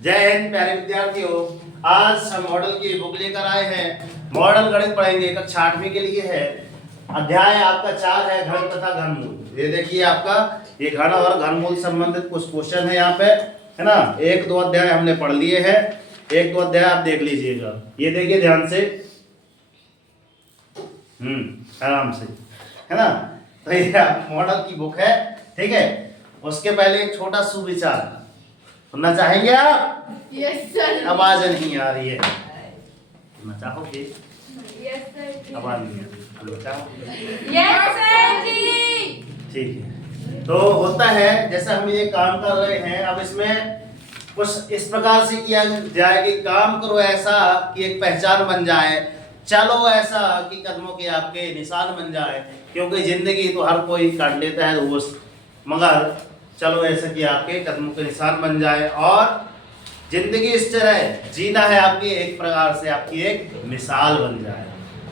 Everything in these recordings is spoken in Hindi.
जय हिंद प्यारे विद्यार्थियों। आज हम मॉडल की बुक लेकर आए हैं। मॉडल गणित पढ़ेंगे, कक्षा 8वीं के लिए है। अध्याय आपका 4 है, घन तथा घनमूल। ये देखिए आपका ये घन और घनमूल संबंधित कुछ क्वेश्चन है यहाँ पे, है ना। 1-2 अध्याय हमने पढ़ लिए हैं, 1-2 अध्याय आप देख लीजिएगा। ये देखिए ध्यान से, आराम से, है ना। तो ये मॉडल की बुक है, ठीक है। उसके पहले एक छोटा सुविचार सुनना चाहेंगे आप? Yes sir. आवाज नहीं आ रही है, सुनना चाहोगे? Yes sir. आवाज नहीं आ रही, सुनना चाहोगे? यस सर जी। ठीक है। तो होता है जैसे हम ये काम कर रहे हैं, अब इसमें कुछ इस प्रकार से किया जाए कि काम करो ऐसा कि एक पहचान बन जाए, चलो ऐसा कि कदमों के आपके निशान बन जाए। क्योंकि जिंदगी तो हर कोई काट लेता है दोस्त, मगर चलो ऐसा कि आपके कदमों के निशान बन जाए। और जिंदगी इस तरह जीना है आपकी, एक प्रकार से आपकी एक मिसाल बन जाए,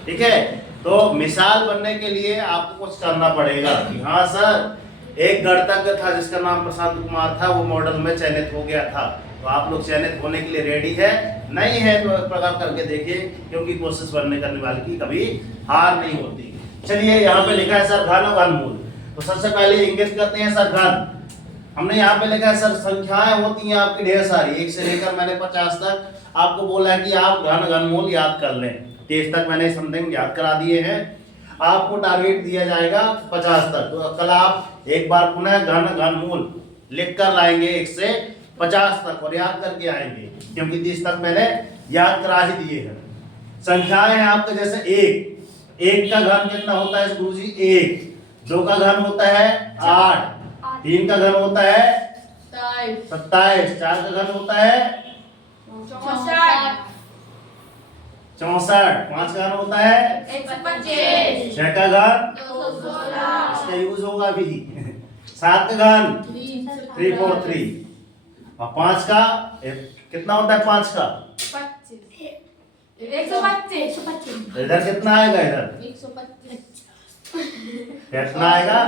ठीक है। तो मिसाल बनने के लिए आपको कुछ करना पड़ेगा कि हाँ सर, एक गणतज्ञ था जिसका नाम प्रशांत कुमार था, वो मॉडल में चयनित हो गया था। तो आप लोग चयनित होने के लिए रेडी है? नहीं है तो एक प्रकार करके देखिए, क्योंकि कोशिश करने वाले की कभी हार नहीं होती। चलिए, यहाँ पे लिखा है सर घन और घनमूल। तो सबसे पहले इंगित करते हैं सर घन। हमने यहाँ पे लिखा है सर संख्याएं होती हैं आपकी ढेर सारी, 1 से लेकर मैंने 50 तक आपको बोला है कि आप घन घनमूल याद कर लें। 30 तक मैंने समथिंग याद करा दिए हैं। आपको टारगेट दिया जाएगा 50 तक। तो कल आप एक बार पुनः घन घनमूल लिख कर लाएंगे 1 से 50 तक और याद करके आएंगे, क्योंकि 30 तक मैंने याद करा ही दिए हैं। संख्याएं हैं आपके जैसे 1 का घन कितना होता है गुरुजी? 1। 2 का घन होता है 8। 3 का घन होता है 27। 4 का घन होता है 64। 5 का घन होता है 125। 6 का घन 216। इसका यूज होगा भी। 7 का घन 343। और 5 का कितना होता है? 5 का 125। इधर कितना आएगा? इधर 125। कितना आएगा?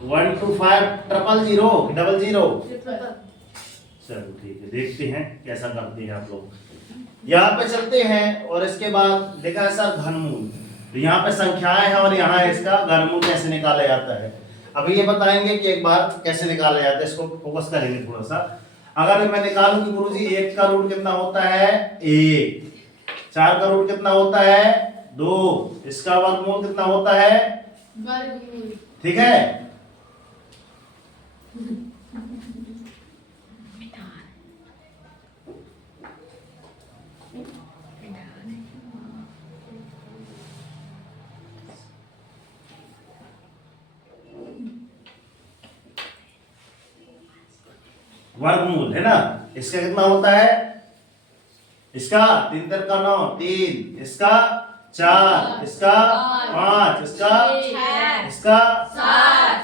1 2 5 000 00। चलो ठीक है, देखते हैं कैसा करते हैं आप लोग। यहाँ पे चलते हैं और इसके बाद देखा है सर घनमूल। तो यहाँ पे संख्याएं हैं और यहाँ इसका घनमूल कैसे निकाला जाता है। अभी ये बताएंगे कि एक बार कैसे निकाला जाता है, इसको फोकस करेंगे थोड़ा सा। अगर मैं निकालूं कि गुरुजी 1 का रूट कितना होता है? 1। 4 का रूट कितना होता है? 2। इसका वर्गमूल कितना होता है? ठीक है। वर्गमूल है ना, इसका कितना होता है? इसका 3 का 9 3, इसका 4, इसका 5, इसका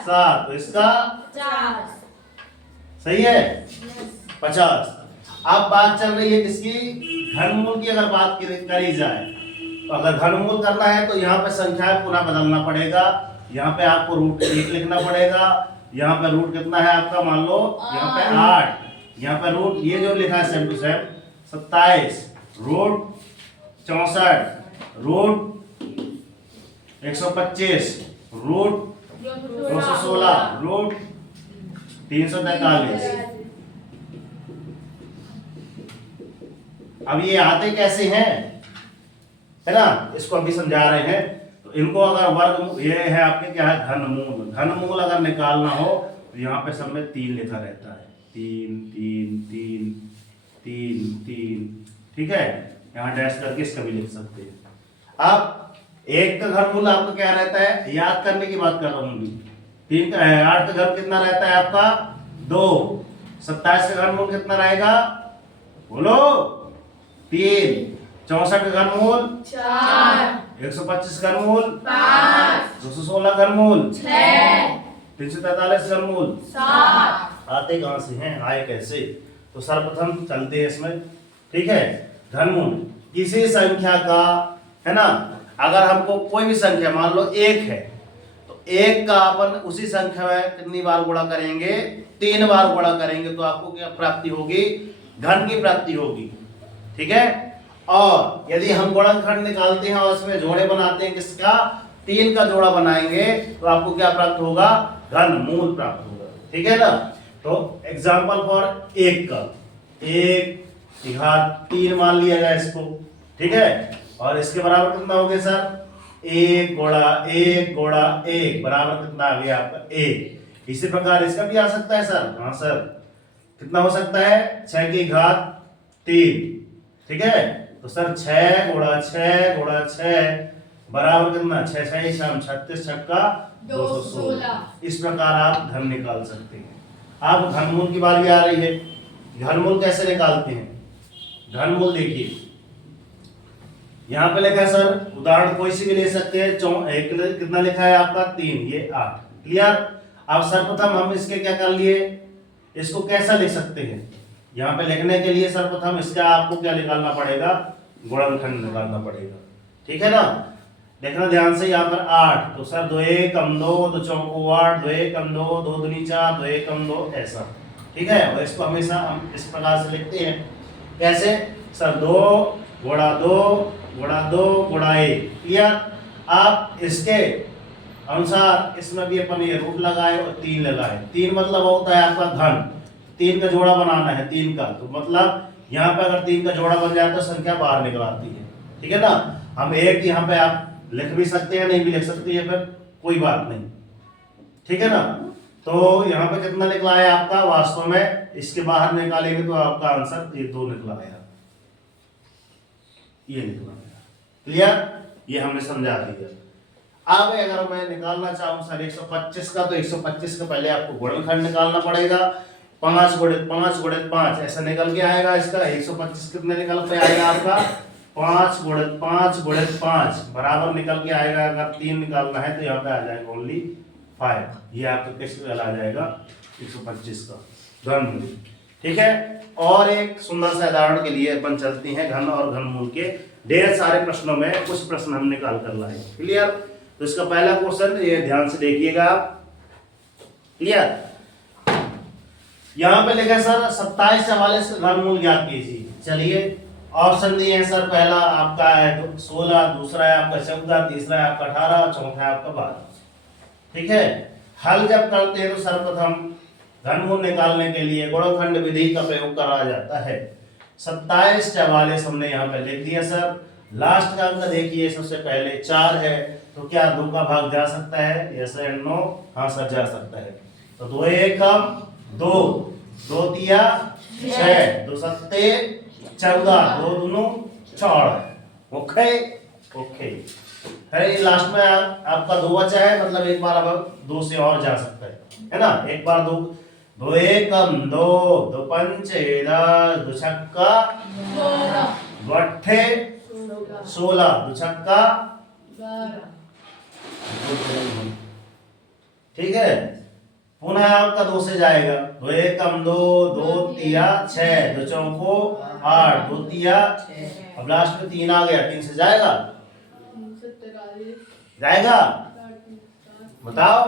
7, तो इसका सही है 50। अब बात चल रही है किसकी? घनमूल की। अगर बात करी जाए तो अगर घनमूल करना है तो यहाँ पे संख्याएं पुनः बदलना पड़ेगा। यहाँ पे आपको रूट 1 लिखना पड़ेगा। यहाँ पे रूट कितना है आपका? मान लो यहाँ पे 8। यहाँ पे रूट ये जो लिखा है same to same 27, root 64, root 125, root 216, root 343। अब ये आते कैसे हैं, है ना, इसको अभी समझा रहे हैं। तो इनको अगर वर्ग, ये है आपके क्या है? घनमूल। घनमूल अगर निकालना हो तो यहाँ पे सब में 3 लिखा रहता है, 3 3 3 3 3, ठीक है। यहाँ डैश करके इसका भी लिख सकते हैं। अब 1 का घनमूल आपका क्या रहता है? याद करने की बात कर रहा हूँ। 3 का 8 का घन कितना रहता है आपका? 2। 27 का घनमूल कितना रहेगा? बोलो। 3। 64 का घनमूल 4। 125 का घनमूल 5। 216 का घनमूल 6। 343 का घनमूल 7। आते कहां से हैं, आए कैसे? तो सर्वप्रथम चलते हैं इसमें, ठीक है। घनमूल किसी संख्या का, है ना, अगर हमको कोई भी संख्या मान लो 1 है, तो एक का अपन उसी संख्या में कितनी बार गुणा करेंगे, 3 बार गुणा करेंगे तो आपको क्या प्राप्ति होगी, घन की प्राप्ति होगी। ठीक है। और यदि हम गुणनखंड निकालते हैं और उसमें जोड़े बनाते हैं, किसका, 3 का जोड़ा बनाएंगे तो आपको क्या प्राप्त होगा, घन मूल प्राप्त होगा। ठीक है ना। तो एग्जाम्पल फॉर 1 का, 1 घात 3 मान लिया जाए इसको। ठीक है। और इसके बराबर कितना हो गया सर, 1 गुणा 1 गुणा 1 बराबर कितना आ गया आपका 1। इसी प्रकार इसका भी आ सकता है सर। हाँ सर, कितना हो सकता है, 6 की घात 3। ठीक है। तो सर 6 गुणा 6 गुणा 6 बराबर कितना, 6 6 36 छक्का 216। इस प्रकार आप घन निकाल सकते हैं। आप घनमूल की बात भी आ रही है, घनमूल कैसे निकालते हैं। घनमूल देखिए यहाँ पे लिखा है सर, उदाहरण कोई सी भी ले सकते हैं। कितना लिखा है आपका, 3, ये 8। क्लियर। अब सर्वप्रथम हम इसके क्या कर लिए, इसको कैसा लिख सकते हैं। यहाँ पे लिखने के लिए सर्वप्रथम इसका आपको क्या निकालना पड़ेगा, गुणनखंड निकालना पड़ेगा। ठीक है ना। देखना ध्यान से, यहाँ पर 8 तो सर 2 1 कम 2 2 चौको 8, 2 1 कम 2 2 दूनी 4, 2 1 कम 2 ऐसा। ठीक है। और इसको हमेशा हम इस प्रकार से लिखते हैं, कैसे सर, 2 गुणा 2 गुणा 2 गुणा 1। क्लियर। आप इसके अनुसार इसमें भी अपन ये रूट लगाए और 3 लगाए। 3 मतलब होता है आपका घन, 3 का जोड़ा बनाना है 3 का, तो मतलब यहाँ पे अगर 3 का जोड़ा बन जाए तो संख्या बाहर निकल आती है। ठीक है ना। हम एक यहाँ पे आप लिख भी सकते हैं, नहीं भी लिख सकते हैं, फिर कोई बात नहीं। ठीक है ना। तो यहाँ पे कितना निकला है आपका, वास्तव में इसके बाहर निकालेंगे तो आपका आंसर ये 2 निकला है, ये निकला है। क्लियर। ये हमने समझा दिया। अब अगर मैं निकालना चाहूं सर 125 का, तो 125 का पहले आपको गुणनखंड निकालना पड़ेगा। 5 गुणित 5 गुणित 5 ऐसा निकल के आएगा। इसका 125 कितने निकल के आएगा आपका, 5 गुणित 5 गुणित 5 बराबर निकल के आएगा। अगर 3 निकालना है तो यहाँ पे आ जाएगा ओनली 5। ये आपका किस आ जाएगा, 125 का घनमूल। ठीक है। और एक सुंदर सा उदाहरण के लिए अपन चलते हैं। घन और घनमूल के ढेर सारे प्रश्नों में कुछ प्रश्न हम निकाल कर लाए। क्लियर। तो इसका पहला क्वेश्चन ये ध्यान से देखिएगा आप। क्लियर। यहां पे लिखा है सर 27 44 का घनमूल ज्ञात कीजिए। चलिए ऑप्शन दिए हैं सर, पहला आपका है 16, दूसरा है आपका 14, तीसरा है आपका 18, चौथा है आपका 12। ठीक है। हल जब करते हैं तो सर्वप्रथम घनमूल निकालने के लिए गुणनखंड विधि का प्रयोग करा जाता है। 27 44 हमने यहाँ पे लिख दिया सर। लास्ट का अंक देखिए, सबसे पहले 4 है, तो क्या 2 का भाग जा सकता है, यस एंड नो, हाँ सर जा सकता है। तो 2 1 कम 2, 2 तिया 6, 2 सत्ते 14, 2 दूनो 4। Okay okay. है लास्ट में आपका 2 बचा है, मतलब एक बार अब 2 से और जा सकता है ना। एक बार 2 2 1 कम 2, 2 पंचे 10, 2 छक्का 2 अट्ठे 16, 2 छक्का 12। ठीक है। पुनः आपका 2 से जाएगा, 2 1 कम 2, 2 तिया 6, 2 चौको 8, 2 तिया, अब लास्ट में 3 आ गया, 3 से जाएगा, जाएगा बताओ,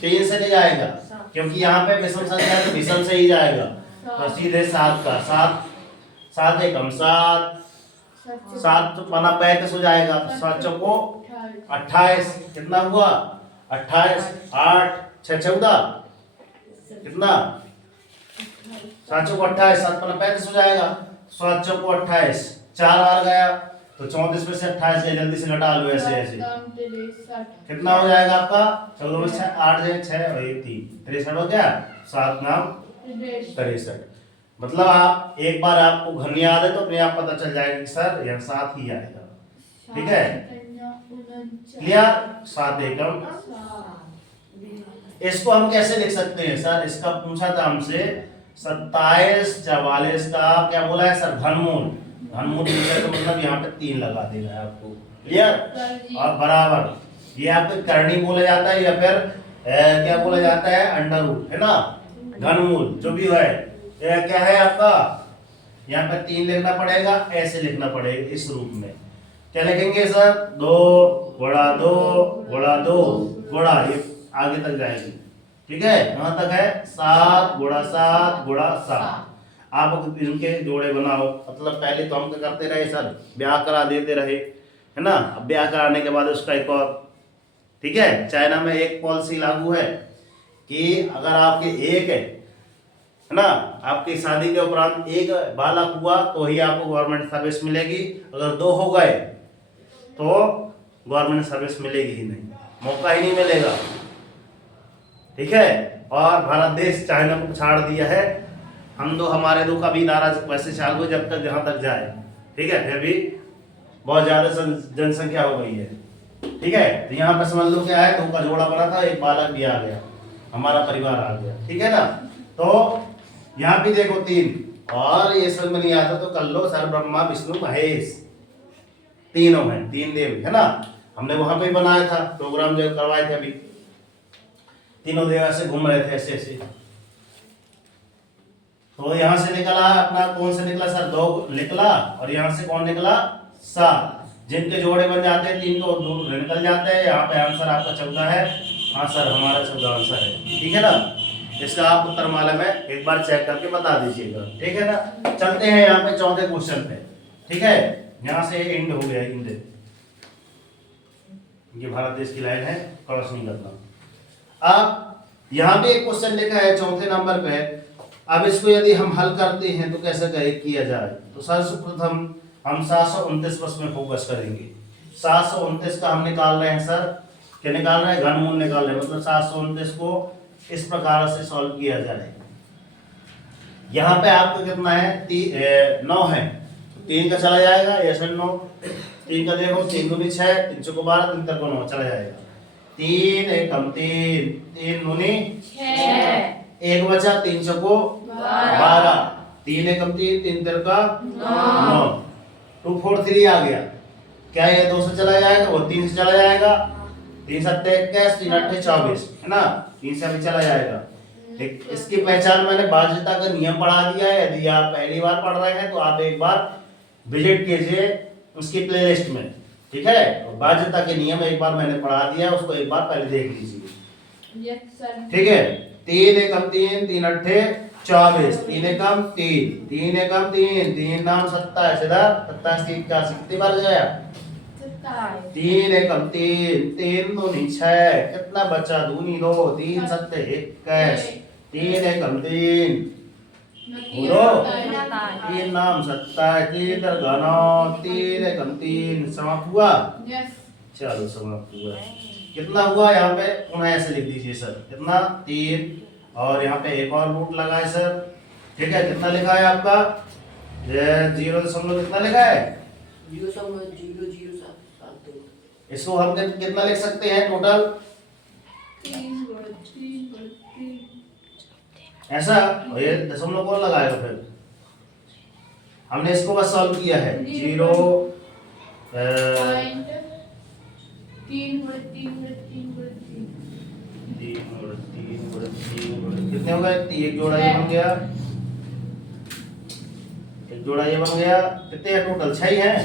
3 से नहीं जाएगा क्योंकि यहाँ पे विषम संख्या है तो विषम से ही जाएगा। तो सीधे 7 का 7 1 कम 7, 7 तो पना 35 हो जाएगा। 7 चौको 28, कितना हुआ 28, 8 6 14 कितना, 7 चौको 28, 7 पना 35 हो जाएगा। 7 चौको 28, 4 आ गया तो 34 में से 28 गया, जल्दी से घटा लो ऐसे ऐसे, कितना हो जाएगा आपका 14 में 6 8 जाए 6 और 1 3 63 हो गया। 7 नाम 63। मतलब आप एक बार आपको घन याद है तो अपने आप पता चल जाएगा कि सर यह 7 ही आएगा। ठीक है। क्लियर। 7 एकम। इसको हम कैसे लिख सकते हैं सर, इसका पूछा था हमसे 27 44 का क्या बोला है सर, घनमूल। घनमूल तो मतलब यहाँ पे 3 लगा देना है आपको। क्लियर। और बराबर ये आपको करनी बोला जाता है या फिर क्या बोला जाता है, अंडर रूट, है ना। घनमूल जो भी है क्या है आपका, यहाँ पे 3 लिखना पड़ेगा, ऐसे लिखना पड़ेगा इस रूप में। क्या लिखेंगे सर? 2 गुणा 2 गुणा 2 गुणा, ये आगे तक जाएगी। ठीक है, कहां तक है? 7 गुणा 7 गुणा 7। आप इनके जोड़े बनाओ। मतलब पहले तो हम क्या करते रहे सर, ब्याह करा देते रहे, है ना। अब ब्याह कराने के बाद उसका एक और, ठीक है, चाइना में एक पॉलिसी लागू है कि अगर आपके एक है ना, आपकी शादी के उपरांत एक बालक हुआ तो ही आपको गवर्नमेंट सर्विस मिलेगी। अगर 2 हो गए तो गवर्नमेंट सर्विस मिलेगी ही नहीं, मौका ही नहीं मिलेगा। ठीक है, और भारत देश चाइना को पछाड़ दिया है। हम दो हमारे दो का भी नारा वैसे चालू है जब तक जहां तक जाए। ठीक है, फिर भी बहुत ज्यादा जनसंख्या हो गई है। ठीक है, तो यहाँ पर समझ लो क्या है, 2 का जोड़ा बना था, एक बालक भी आ गया, हमारा परिवार आ गया। ठीक है ना। तो यहाँ भी देखो 3, और ये समझ में नहीं आता तो कर लो सर, ब्रह्मा विष्णु महेश तीनों हैं, 3 देव है ना। हमने वहां पे बनाया था प्रोग्राम जो करवाए थे अभी, तीनों देव ऐसे घूम रहे थे ऐसे ऐसे। तो यहाँ से निकला अपना, कौन से निकला सर? 2 निकला, और यहाँ से कौन निकला? 7। जिनके जोड़े बन जाते हैं 3 तो दूर निकल जाते हैं। यहाँ पे आंसर आपका 14 है। हाँ सर, हमारा 14 आंसर है। ठीक है ना, इसका आप उत्तर मालूम है, एक बार चेक करके बता दीजिएगा। ठीक है ना। चलते हैं यहाँ पे चौथे क्वेश्चन पे। ठीक है, यहाँ से एंड हो गया, एंड। ये भारत देश की लाइन है, क्रॉस नहीं करना। अब यहाँ पे एक क्वेश्चन लिखा है चौथे नंबर पे। अब इसको यदि हम हल करते हैं तो कैसे किया जाए? तो सर्वप्रथम हम 729 प्रश्न में फोकस करेंगे। 729 का हम निकाल रहे हैं सर, क्या निकाल रहे हैं? घनमूल निकाल रहे हैं। मतलब 729 को इस प्रकार से सॉल्व किया जाए। यहाँ पे आपको कितना है? 9 है, 3 का चला जाएगा, ये 9। 3 का देखो, 3 दूनी 6, 3 चौको 12, 3 तिरको 9, चला जाएगा। 3 एकम 3, 3 दूनी 6, 1 बचा, 3 चौको 12, 3 एकम 3, 3 तिरका 9, 2 4 3 आ गया। क्या ये 2 से चला जाएगा? वो 3 से चला जाएगा। 3 7 21, 3 8 24, है ना। 3 से भी चला जाएगा। इसकी पहचान मैंने बाध्यता का नियम पढ़ा दिया है। यदि आप पहली बार पढ़ रहे हैं तो आप एक बार विजिट कीजिए उसकी प्लेलिस्ट में। ठीक है, बाध्यता के नियम एक बार मैंने पढ़ा दिया, उसको एक बार पहले देख लीजिए। ठीक है, 3 एकम 3, 3 अट्ठे 24, 3 एकम 3, 3 एकम 3, 3 नाम 27, इधर 27 3 का कितनी बार गया? 3 एकम 3, 3 दूनी 6, कितना बचा? दूनी 2, 3 7 21, 3 एकम 3, बोलो 3 नाम 27, 3 तिरका 9, 3 एकम 3, समाप्त हुआ। चलो समाप्त हुआ। कितना हुआ? यहाँ पे पुनः ऐसे लिख दीजिए सर, कितना? 3, और यहाँ पे एक और रूट लगा है सर। ठीक है, कितना लिखा है आपका? 0 कितना लिखा है? 0.000772। इसको हम कितना लिख सकते हैं टोटल? ऐसा, और ये दशमलव कौन लगाएगा फिर? हमने इसको बस सॉल्व किया है। 0 कितने हो गए? एक जोड़ा ये बन गया, एक जोड़ा ये बन गया। कितने हैं टोटल? 6 ही हैं।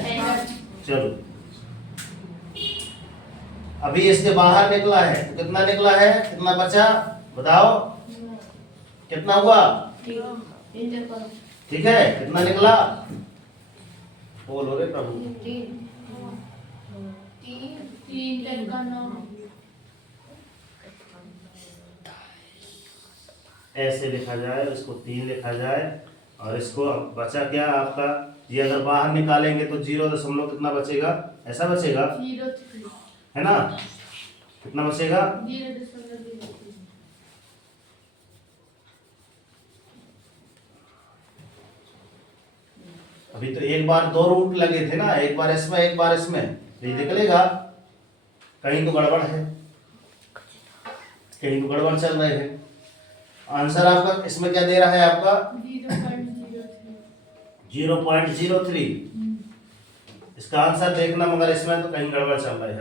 चलो, अभी इसके बाहर निकला है तो कितना निकला है? कितना बचा बताओ? कितना हुआ? ठीक है, कितना निकला? बोलो रे प्रभु। 3 ऐसे लिखा जाए, इसको 3 लिखा जाए, और इसको बचा क्या आपका? ये अगर बाहर निकालेंगे तो 0 दशमलव कितना बचेगा? ऐसा बचेगा, है ना। कितना बचेगा? अभी तो एक बार 2 रूट लगे थे ना, एक बार इसमें एक बार इसमें, ये निकलेगा। कहीं तो गड़बड़ है, कहीं तो गड़बड़ चल रहे हैं। आंसर आपका इसमें क्या दे रहा है आपका? 0.03। इसका आंसर देखना, मगर इसमें तो कहीं गड़बड़ चल रहा है।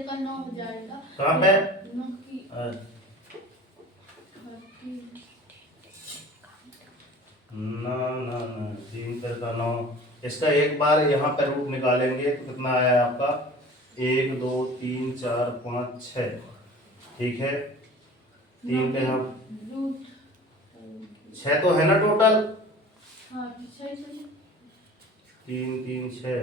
का 9 हो जाएगा। कहाँ पे? 9 की ना ना ना, 3 का 9, इसका एक बार यहाँ पे रूट निकालेंगे तो कितना आया आपका 1 2 3 4 5 6। ठीक है, 3 पे हम रूट 6 तो है ना टोटल, हाँ सही सही 3 3 6।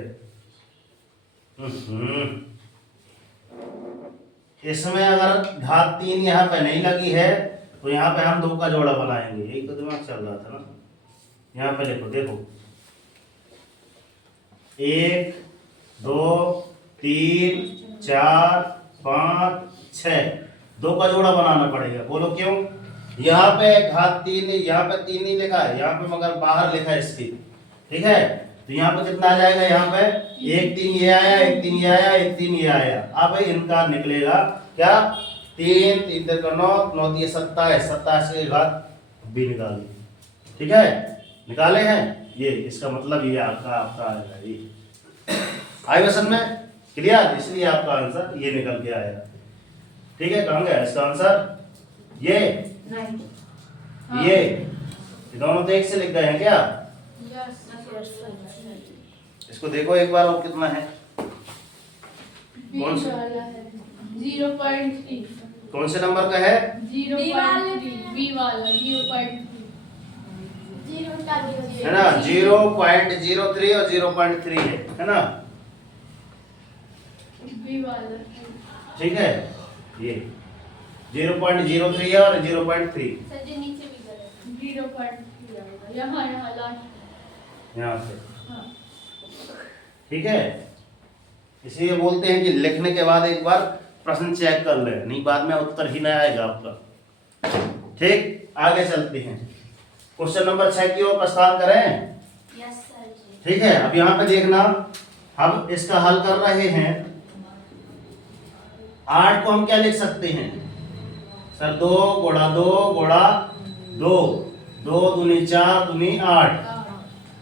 इसमें अगर घात 3 यहाँ पे नहीं लगी है तो यहाँ पे हम 2 का जोड़ा बनाएंगे, यही तो दिमाग चल रहा था ना। यहाँ पे लिखो, देखो 1 2 3 4 5 6, 2 का जोड़ा बनाना पड़ेगा। बोलो क्यों? यहाँ पे घात 3, यहाँ पे 3 नहीं लिखा है, यहाँ पे मगर बाहर लिखा है इसकी। ठीक है, तो यहाँ पे कितना आ जाएगा, यहाँ पे 1 3 ये आया, 1 3 ये आया, 1 3 ये आया। अब इनका निकलेगा क्या, 3 3 3 9 9 3 27, 27 की घात भी निकाली। ठीक है, निकाले हैं ये, इसका मतलब ये आपका आएगा ये। आएगा समझ में? क्लियर? इसलिए आपका आंसर ये निकल के आएगा। ठीक है, कहाँ गया इसका आंसर? ये ये दोनों तो एक से लिख गए हैं क्या? यस इसको देखो एक बार, और कितना है? बी कौन सा? वाला है 0.3 कौन से नंबर का है? 0.3 बी वाला 0.3 है ना, 0.03 और 0.3 है ना। बी वाला ठीक है, ये 0.03 है और 0.3 सर जी नीचे भी करें 0.3 आएगा यहाँ यहाँ लास्ट यहाँ से। हाँ ठीक है, इसलिए बोलते हैं कि लिखने के बाद एक बार प्रश्न चेक कर ले, नहीं बाद में उत्तर ही नहीं आएगा आपका। ठीक, आगे चलते हैं, क्वेश्चन नंबर 6 की ओर प्रस्थान करें। यस सर जी ठीक है, अब यहाँ पे देखना, हम इसका हल कर रहे हैं। 8 को हम क्या लिख सकते हैं सर? 2 गुणा 2 गुणा 2, 2 दूनी 4 दूनी 8।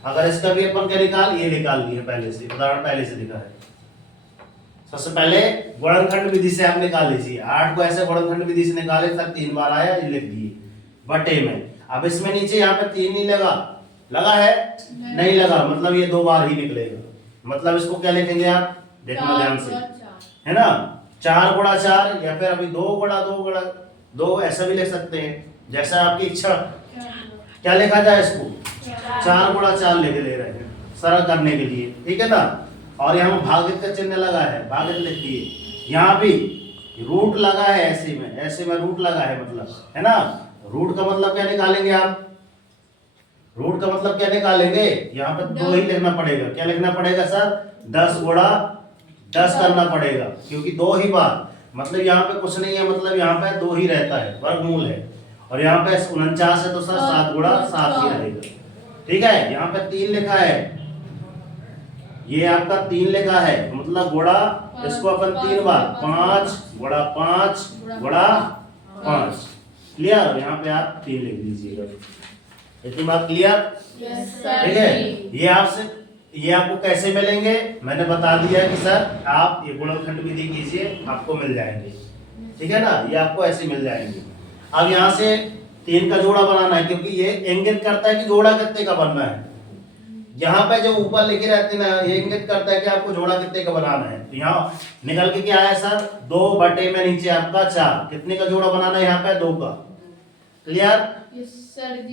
अगर इसका भी अपन क्या निकाल, ये निकाल लिए पहले से, उदाहरण पहले से लिखा है। सबसे पहले गुणनखंड विधि से आप निकाल लीजिए। 8 को ऐसे गुणनखंड विधि से निकाले, सर 3 बार आया, ये लिख दिए बटे में। अब इसमें नीचे यहाँ पे 3 नहीं लगा, लगा है? नहीं लगा, मतलब ये 2 बार ही निकलेगा। मतलब इसको क्या लिखेंगे आप, देखना ध्यान से, है ना, 4 गुणा 4, या फिर अभी 2 गुणा 2 गुणा 2, ऐसा भी लिख सकते हैं, जैसा आपकी इच्छा। क्या लिखा जाए इसको? 4 गुणा 4 लिख ले रहे हैं सरल करने के लिए। ठीक है ना, और यहाँ भागित का चिन्ह लगा है, भागित लिख दिए। यहाँ भी रूट लगा है, ऐसे में रूट लगा है, मतलब है ना। रूट का मतलब क्या निकालेंगे आप? रूट का मतलब क्या निकालेंगे? यहाँ पे 2 ही लिखना पड़ेगा। क्या लिखना पड़ेगा सर? 10 गुणा 10 करना पड़ेगा, क्योंकि 2 ही बार, मतलब यहाँ पे कुछ नहीं है, मतलब यहाँ पे 2 ही रहता है, वर्गमूल है। और यहाँ पे 49 है तो सर 7 गुणा 7 ही रहेगा। ठीक है, यहाँ पे 3 लिखा है, ये आपका 3 लिखा है, मतलब गुणा इसको अपन 3 बार, 5 गुणा 5 गुणा 5। क्लियर? यहाँ पे आप 3 लिख दीजिएगा। इतनी बात क्लियर? ठीक है, ये आपको कैसे मिलेंगे मैंने बता दिया कि सर आप ये गुणनखंड विधि कीजिए, आपको मिल जाएंगे। ठीक है ना, ये आपको ऐसे मिल जाएंगे। अब यहाँ से 3 का जोड़ा बनाना है, क्योंकि ये इंगित करता है कि जोड़ा कितने का बनना है। यहाँ पे जो ऊपर लिखी रहती है ना, ये इंगित करता है कि आपको जोड़ा कितने का बनाना है। तो यहाँ निकल के क्या आया सर? 2 बटे में नीचे आपका 4, कितने का जोड़ा बनाना है? यहाँ पे 2 का। क्लियर?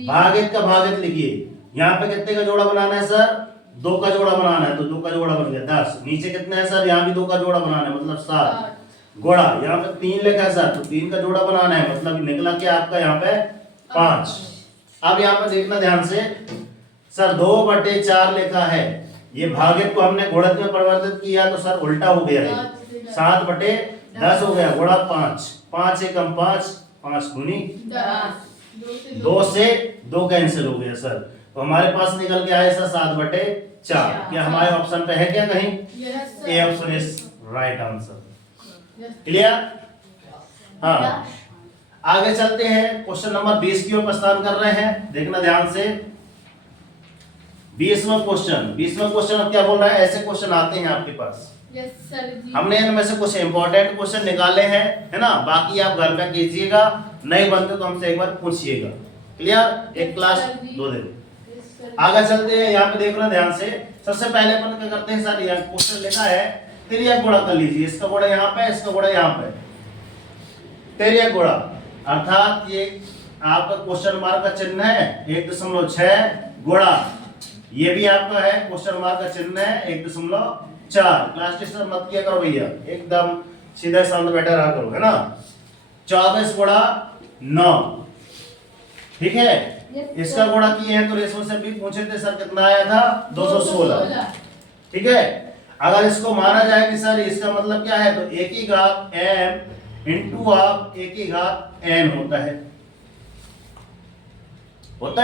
भागित का भागित लिखिए, यहाँ पे कितने का जोड़ा बनाना है सर? 2 का जोड़ा बनाना है, तो 2 का जोड़ा बन गया 10। नीचे कितना है सर? यहाँ भी 2 का जोड़ा बनाना है, मतलब 7 गुणा, यहाँ पे 3 लिखा है सर, तो 3 का जोड़ा बनाना है, मतलब निकला क्या आपका यहाँ पे 5। अब यहाँ पे देखना ध्यान से, सर 2 बटे 4 लिखा है, ये भागित को हमने गुणित में परिवर्तित किया तो सर उल्टा हो गया है, 7 बटे 10 हो गया, गुणा 5, 5 एकम 5, 5 दूनी 2 से 2 कैंसिल हो गया सर। तो हमारे पास निकल के आया सर 7 बटे 4। क्या हमारे ऑप्शन पे है क्या कहीं? A option is right answer. Clear? हाँ, आगे चलते हैं, क्वेश्चन नंबर 20 की ओर प्रस्थान कर रहे हैं। देखना ध्यान से, 20वां क्वेश्चन अब क्या बोल रहा है? ऐसे क्वेश्चन आते हैं आपके पास। यस सर जी। हमने इनमें से कुछ इंपॉर्टेंट क्वेश्चन निकाले हैं, है ना, बाकी आप घर पे कीजिएगा, नहीं बनते तो हमसे एक बार पूछिएगा। क्लियर? एक क्लास 2 दिन। आगे चलते हैं, यहाँ पे देखना ध्यान से, सबसे पहले अपन क्या करते हैं सर, यहाँ क्वेश्चन लिखा है तिर्यक गुणा कर लीजिए, इसका गुणा यहाँ पे, इसका गुणा यहाँ पे, तिर्यक गुणा अर्थात ये आपका क्वेश्चन मार्क का चिन्ह है 1.6 गुणा, ये भी आपका है क्वेश्चन मार्क का चिन्ह है 1.4। क्लास टीचर मत किया करो भैया, एकदम सीधे सामने बैठा रहा करो, है ना। 24 गुणा 9, ठीक है। इसका गुणा किए हैं तो रेशो से भी पूछे थे सर, कितना आया था 216, ठीक है। अगर इसको माना जाए कि सर इसका मतलब क्या है, तो 1 की घात m इंटू आप 1 की घात n होता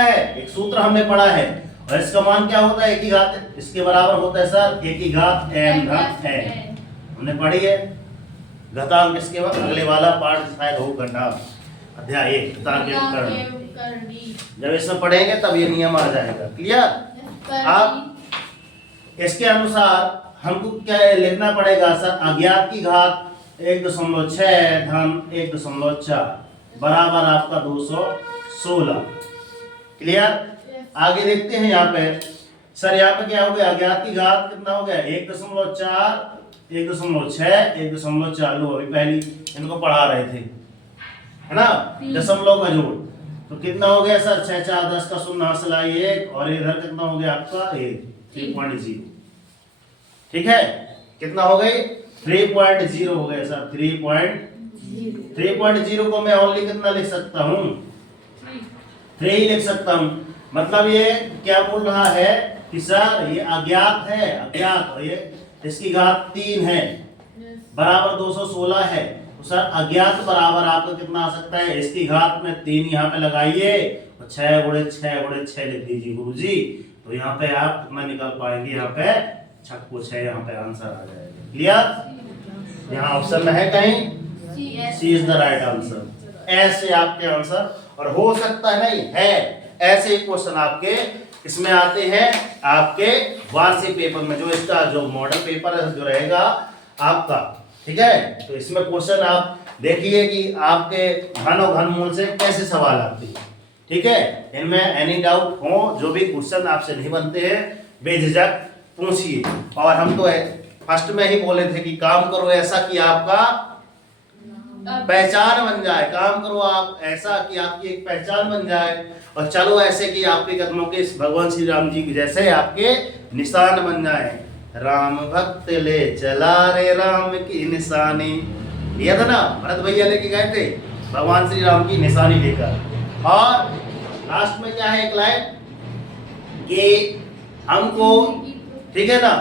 है, एक सूत्र हमने पढ़ा है, और इसका मान क्या होता है 1 की घात, इसके बराबर होता है सर 1 की घात m घात n, हमने पढ़ी है। घातांक इसके बाद अगले वाला पाठ शायद हो गणना अध्याय 1 घातांक करनी, जब इसमें पढ़ेंगे तब ये नियम आ जाएगा, क्लियर। आप इसके अनुसार हमको क्या लिखना पड़ेगा सर, अज्ञात की घात 1.6 धन 1.4 बराबर आपका 216, क्लियर। आगे देखते हैं यहाँ पे सर, यहाँ पे क्या हो गया, अज्ञात की घात कितना हो गया 1.4 1.6 1.4, लो अभी पहली इनको पढ़ा रहे थे, है ना, दशमलव का जोड़, तो कितना हो गया सर 6 4 10 का शून्य हासिल 1, और इधर कितना हो गया आपका 3.0, ठीक है। कितना हो गई 3.0 हो गया सर, 3.0 को मैं ओनली कितना लिख सकता हूँ, 3 ही लिख सकता हूँ। मतलब ये क्या बोल रहा है कि सर ये अज्ञात है, अज्ञात, और ये इसकी घात 3 है बराबर 216 है, तो सर अज्ञात बराबर आपका कितना आ सकता है, इसकी घात में 3 यहाँ पे लगाइए और 6 गुणे 6 लिख दीजिए गुरुजी, तो यहाँ पे आप कितना निकाल पाएंगे, यहाँ पे 6 यहाँ पे आंसर आ जाएगा, क्लियर। यहाँ ऑप्शन में है कहीं सी इज द राइट आंसर, ऐसे आपके आंसर, और हो सकता है नहीं है ऐसे ही क्वेश्चन आपके इसमें आते हैं आपके वार्षिक पेपर में, जो इसका जो मॉडल पेपर है जो रहेगा आपका, ठीक है। तो इसमें क्वेश्चन आप देखिए कि आपके घन और घनमूल से कैसे सवाल आते हैं, ठीक है। इनमें एनी डाउट हो, जो भी क्वेश्चन आपसे नहीं बनते हैं बेझिझक पूछिए। और हम तो फर्स्ट में ही बोले थे कि काम करो ऐसा कि आपका पहचान बन जाए, काम करो आप ऐसा कि आपकी एक पहचान बन जाए, और चलो ऐसे कि आपके कदमों के भगवान श्री राम जी के जैसे आपके निशान बन जाए। राम भक्त ले चला रे राम की निशानी, ये था ना, भरत भैया लेके गए थे भगवान श्री राम की निशानी लेकर। और लास्ट में क्या है एक लाइन कि हमको, ठीक है ना,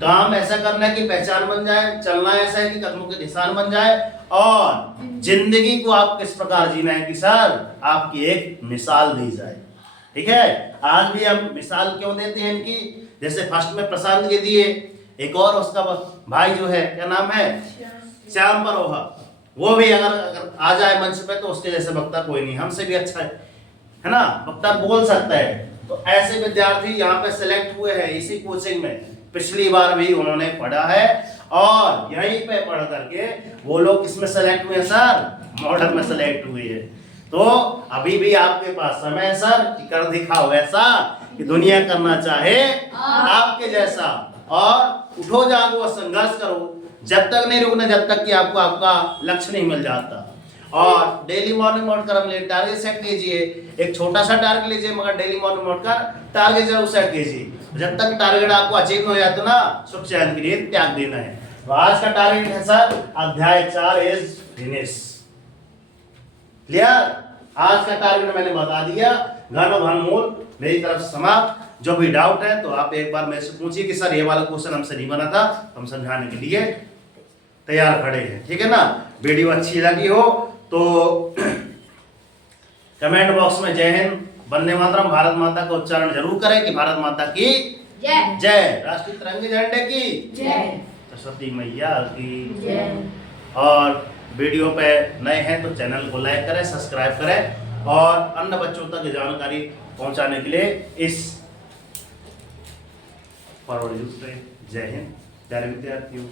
काम ऐसा करना है कि पहचान बन जाए, चलना ऐसा है कि कदमों के निशान बन जाए, और जिंदगी को आप किस प्रकार जीना है कि सर आपकी एक मिसाल दी जाए, ठीक है। आज भी हम मिसाल क्यों देते हैं इनकी, जैसे फर्स्ट में प्रशांत के दिए, एक और उसका भाई जो है क्या नाम है श्याम परोहा, वो भी अगर आ जाए मंच पे तो उसके जैसे वक्ता कोई नहीं, हमसे भी अच्छा है ना, वक्ता बोल सकता है। तो ऐसे विद्यार्थी यहाँ पे सिलेक्ट हुए हैं इसी कोचिंग में, पिछली बार भी उन्होंने पढ़ा है, और यहीं पे पढ़ करके वो लोग किसमें सेलेक्ट हुए सर, मॉडल में सेलेक्ट हुए हैं। तो अभी भी आपके पास समय है सर कि कर दिखाओ ऐसा कि दुनिया करना चाहे आपके जैसा, और उठो जागो और संघर्ष करो, जब तक नहीं रुकना जब तक कि आपको आपका लक्ष्य नहीं मिल जाता। और डेली मॉर्निंग वॉक कर हम टारगेट सेट कीजिए, एक छोटा सा टारगेट लीजिए मगर डेली मॉर्निंग वॉक कर टारगेट जरूर सेट कीजिए, जब तक टारगेट आपको अचीव हो जाए तो ना सुख चैन के लिए त्याग देना है। तो आज का टारगेट है सर अध्याय 4 इज फिनिश, क्लियर। आज का टारगेट मैंने बता दिया, घन और घनमूल मेरी तरफ समाप्त। जो भी डाउट है तो आप एक बार मेरे से पूछिए कि सर ये वाला क्वेश्चन हमसे नहीं बना था, हम समझाने के लिए तैयार खड़े हैं, ठीक है ना। वीडियो अच्छी लगी हो तो कमेंट बॉक्स में जय हिंद, वंदे मातरम, भारत माता का उच्चारण जरूर करें कि भारत माता की जय, जय, राष्ट्रीय तिरंगे झंडे की जय, सरस्वती मैया की जय। और वीडियो पे नए हैं तो चैनल को लाइक करें, सब्सक्राइब करें, और अन्य बच्चों तक जानकारी पहुंचाने के लिए इस फॉरवर्ड यूज करें। जय हिंद, प्यारे विद्यार्थियों।